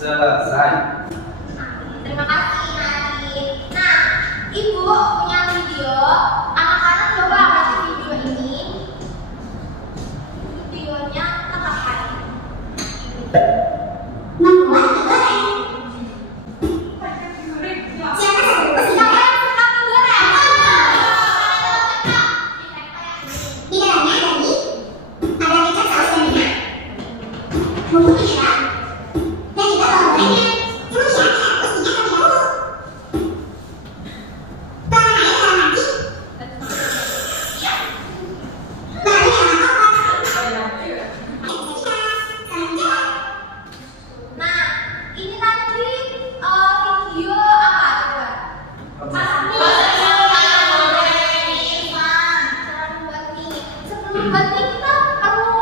Selesai. Terima kasih Nadine. Nah, Ibu punya video. Anak-anak coba amati video ini. Videonya tentang hari. Membuat goreng. Siapa yang suka mie goreng? Di dalamnya ada mie, ada kecap saus dan minyak, bumbu merah, dan juga bawang gorengnya. Kemudian kita rebus minyak terlebih dahulu. Tuangkan air dalam panci. Baru nyalakan kompor. Nah, ini tadi video apa coba? Sebelum membuat mie kita perlu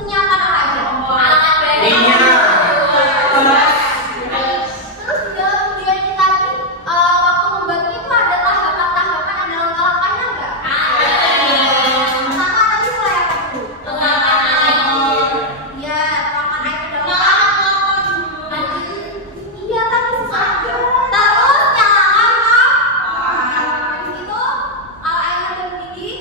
menyiapkan apa aja? Terus di dalam video ini tadi waktu membuat mie itu ada tahapan-tahapan, ada langkah-langkahnya nggak? Pertama tadi mulai apa dulu? Iya, tuangkan air ke dalam panci. Iya tadi sesuatu. Terus nyalakan kompor. Habis itu kalau airnya udah mendidih,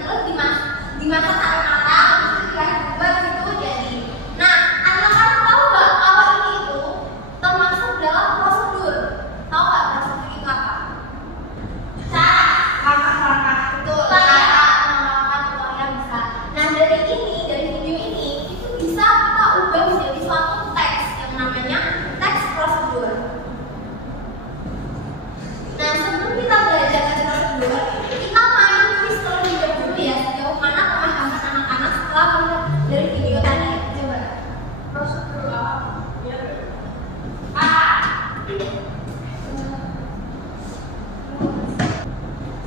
terus dimasak sampai matang, dikasih bumbu itu jadi. Nah, anak-anak tahu nggak kalau ini itu termasuk dalam prosedur? Tahu nggak prosedur itu apa? Langkah-langkah. Betul. Melakukan tutorial bisa. Nah, dari video ini itu bisa kita ubah menjadi suatu teks yang namanya teks prosedur. Nah, sebelum kita belajar teks prosedur, kita main quiz terlebih dahulu ya, sejauh mana pemahaman anak-anak setelah melihat dari video tadi. Coba. Prosedur apa?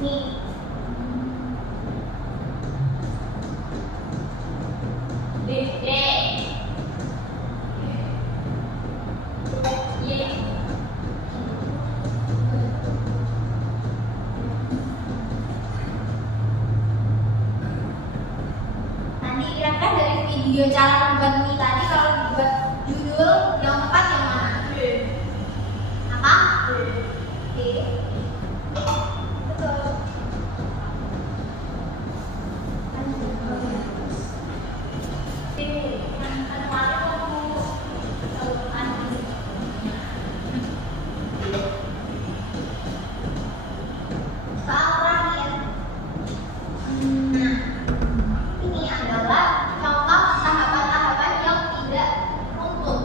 Nih. Tadi kira-kira dari video cara membuat mie tadi kalau dibuat judul yang tepat yang mana? Apa? Betul. Soal terakhir. Nah, ini adalah contoh tahapan-tahapan yang tidak runtut.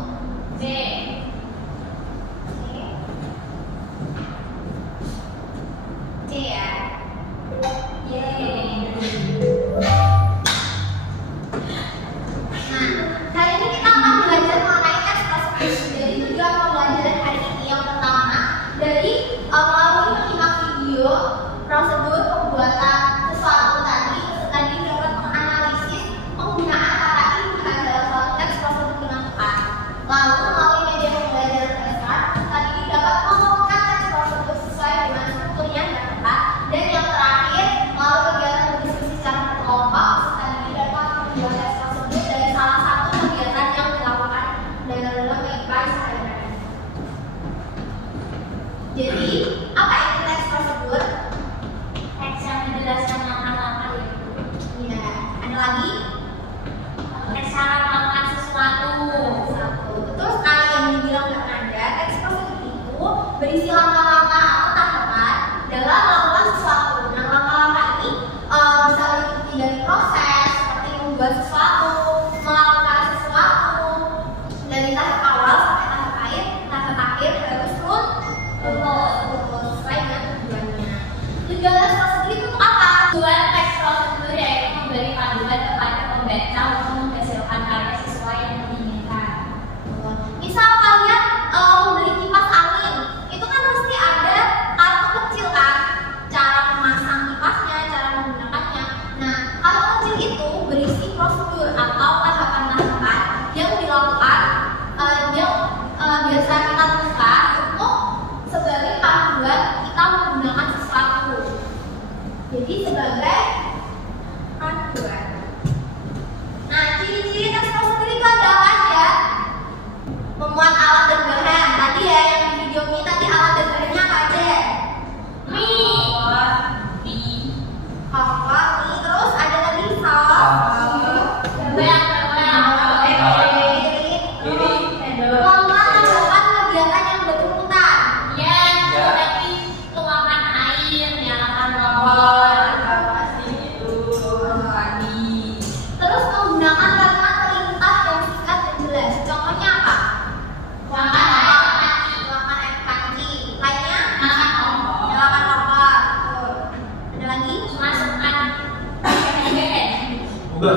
Kalau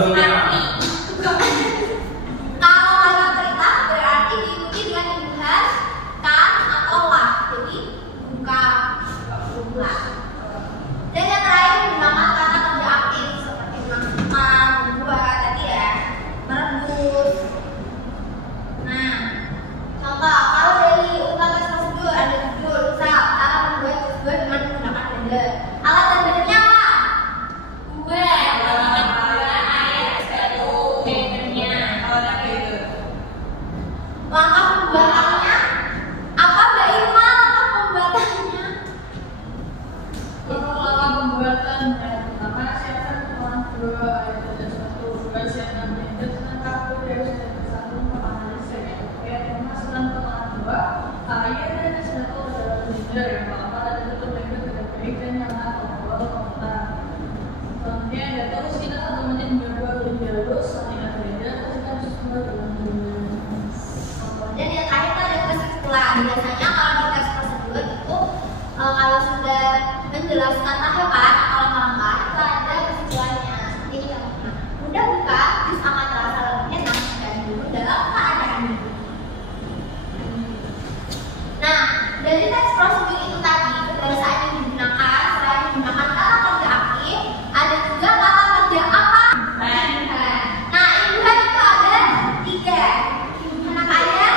kalimat perintah berarti diikuti dengan imbuhan kan atau lah. Jadi buka, buka. Dan yang terakhir menggunakan kata kerja aktif seperti makan, membuat tadi ya, merebus. Nah, contoh kalau dari urutan tes prosedur ada judul, misal cara membuat jus dengan menggunakan blender. Alat dan blendernya apa? Langkah pembuatannya apa Mbak Irma? Langkah pembuatannya? Langkah pembuatan pertama siapkan potongan gula air dan satu gula siapkan blender setengah cup dari satu potongan second masukkan potongan gula air dan satu dalam blender yang pertama dan tutup blender dengan baik dan nyalakan tombol kontak. Selanjutnya ada terus kita 1 menit mencoba blender halus saling blender terus kita harus semua dalam blender. Dan yang terakhir itu ada kesimpulan. Biasanya kalau di tes prosedur itu kalau sudah menjelaskan tahapan atau langkah itu ada kesimpulannya. Jadi mudah bukan jus akan terasa lebih enak dan dulu dalam keadaan ini. Nah, dari tes prosedur itu tadi kebiasaan yang digunakan selain menggunakan kata kerja aktif, ada juga kata kerja apa? Imbuhan. Nah, imbuhan itu ada 3. Imbuhan apa aja?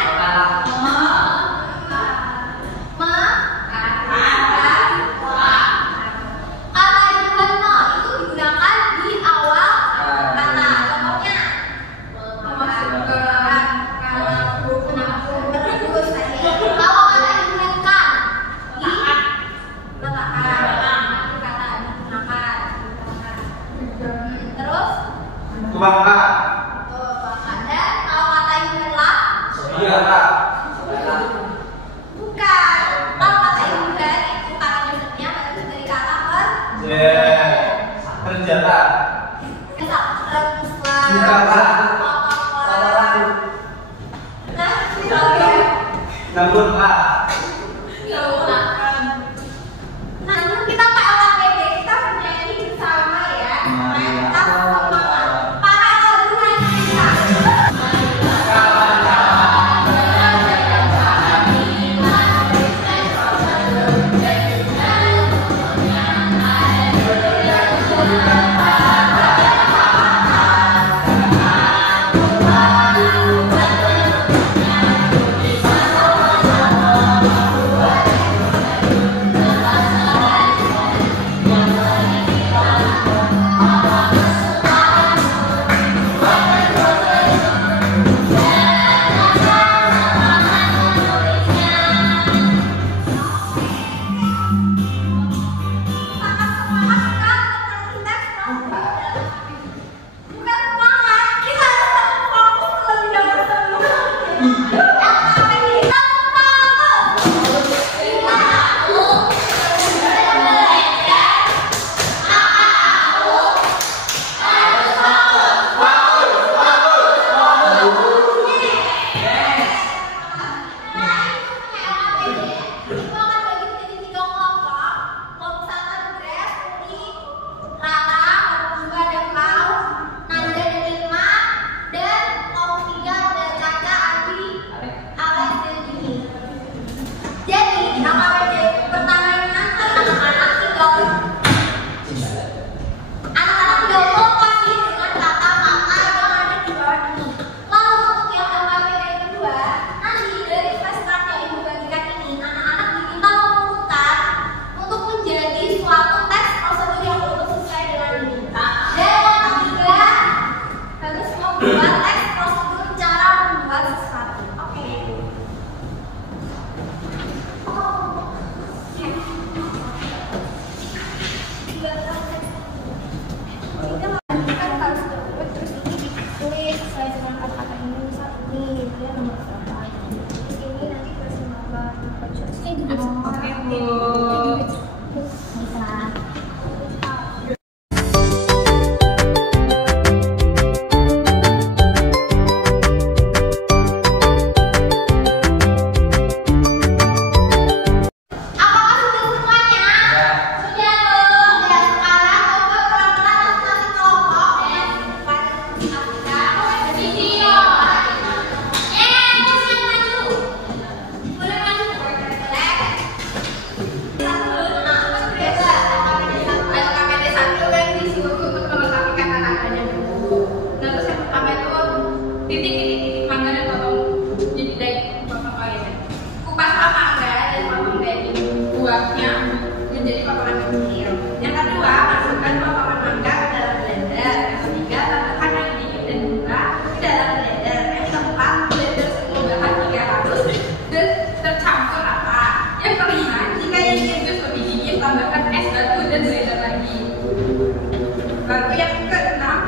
Lalu yang keenam,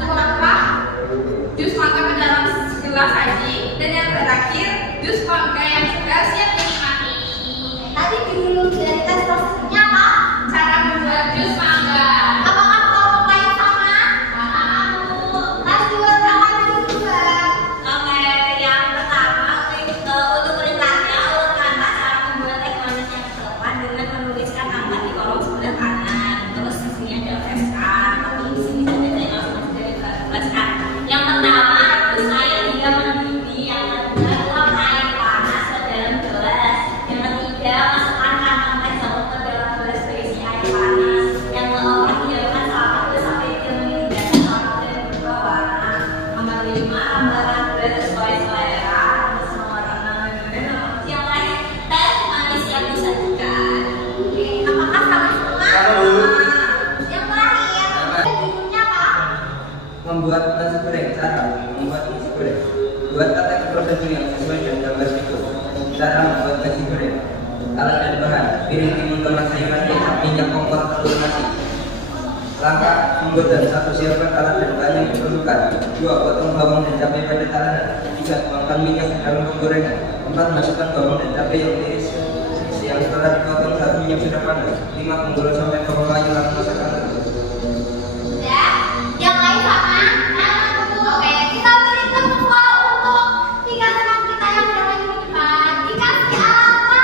buatlah jus mangga ke dalam gelas saji. Dan yang terakhir, jus mangga yang sudah siap dinikmati. Tadi dulu dari tes prosesnya apa? Cara membuat jus mangga. Apakah kelompok lain sama? Lanjut, apa yang kedua? Oke, yang pertama untuk perintahnya urutkan cara membuat teh manis yang kedepan dengan menuliskan angka di kolom sebelah kanan. Terus isinya dioleskan, tapi di sini saya langsung dioleskan. Yang pertama, rebus air hingga mendidih. Yang kedua, tuang air panas ke dalam gelas. Yang ketiga, masukkan kantong teh jauh ke dalam gelas berisi air panas. Yang keempat, diamkan selama 2 sampai 3 menit dan sampai berubah warna. Nomor 5, tambahkan gula sesuai selera. Nomor 6, yang lain teh manis yang disajikan. Oke, apakah sama semua? Yang terakhir, judulnya apa? Membuat nasi goreng. Cara membuat nasi goreng. Buatlah teks prosedur yang sesuai dengan gambar berikut. Cara membuat nasi goreng. Alat dan bahan: piring timun tomat sayuran kecap, minyak kompor, telur nasi. Langkah membuat dan 1. Siapkan alat dan bahan yang diperlukan. 2. Potong bawang dan cabai pada takaran. 3. Tuangkan minyak ke dalam penggorengan. 4. Masukkan bawang dan cabai yang iris yang setelah dipotong saat minyak sudah panas. 5. Menggoreng sampai bawang layu lalu masukkan telur. Sudah? Yang lain sama? Oke, kita berikan semua untuk 3 teman kita yang sudah maju di depan. Dikasih apa?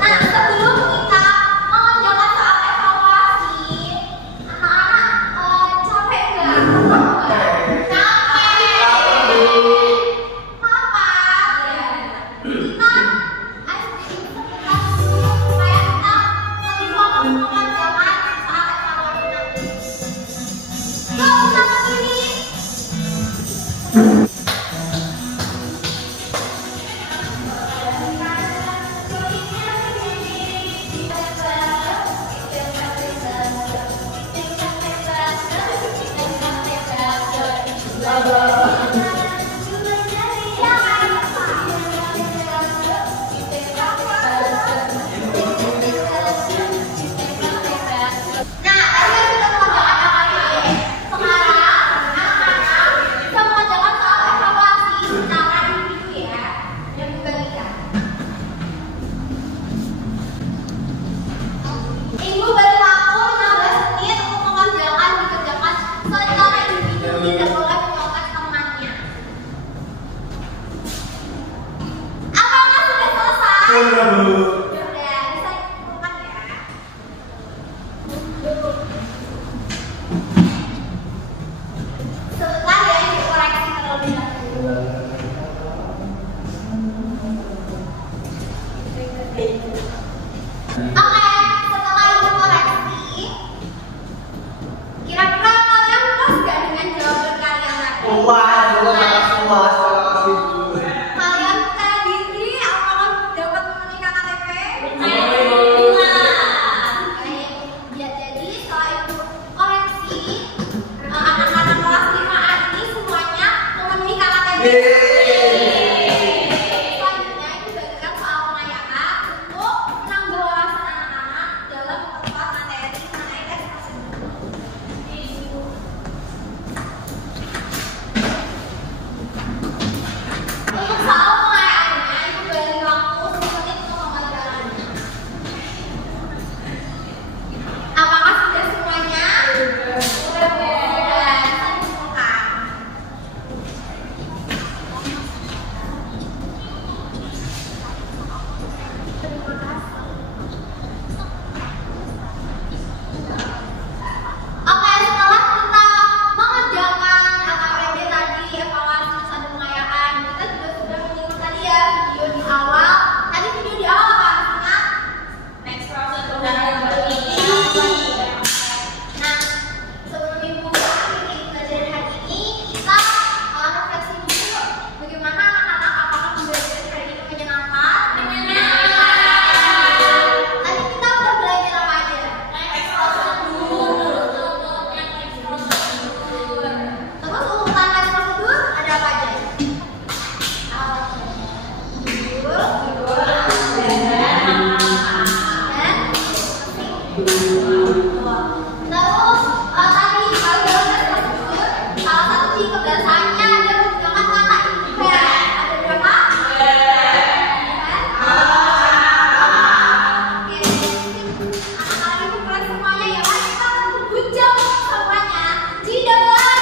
Nah, sebelum kita mengerjakan soal evaluasi, anak-anak capek nggak? Capek. Kenapa? Kita harus bikin sebentar dulu supaya kita lebih fokus mengerjakan soal evaluasi nanti. Yuk, kita berdiri. Nah, tadi kan kita mengerjakan AKD. Sekarang anak-anak bisa mengerjakan soal evaluasi secara individu ya, dan dibagikan. Ibu beri waktu 15 menit untuk dikerjakan secara individu, tidak boleh menyontek temannya. Apakah sudah selesai? Sudah, bisa dikumpulkan ya. Sebentar ya, dikoreksi terlebih dahulu. Oke, setelah ibu koreksi, kira-kira kalian puas gak dengan jawaban kalian tadi? Kalian percaya diri apakah dapat memenuhi KKTP? Ya, jadi setelah ibu koreksi, anak-anak kelas 5A ini semuanya memenuhi KKTP. Selanjutnya ibu bagikan soal pengayaan untuk menambah wawasan anak-anak dalam memperkuat materi mengenai tes prosedur. Untuk soal pengayaannya, ibu beri waktu 10 menit untuk mengerjakannya. Apakah sudah semuanya? Sudah. Bisa dikumpulkan. Oke, setelah kita mengerjakan LKPD tadi, evaluasi satu pengayaan, kita juga sudah mengikuti tadi ya video di awal. Tadi video di awal apa? Ingat? Next process udah ini. Nah, sebelum ibu akhiri pelajaran hari ini, kita refleksi dulu. Bagaimana anak-anak, apakah pembelajaran hari ini menyenangkan? Tadi kita udah belajar apa aja? Terus tadi kalau dalam tersebut salah satu di kebiasaannya ada menggunakan kata invert. Ada berapa? Oke. Anak-anak ibu kalian semuanya ya kan kita akan berbincang semuanya. Terima kasih.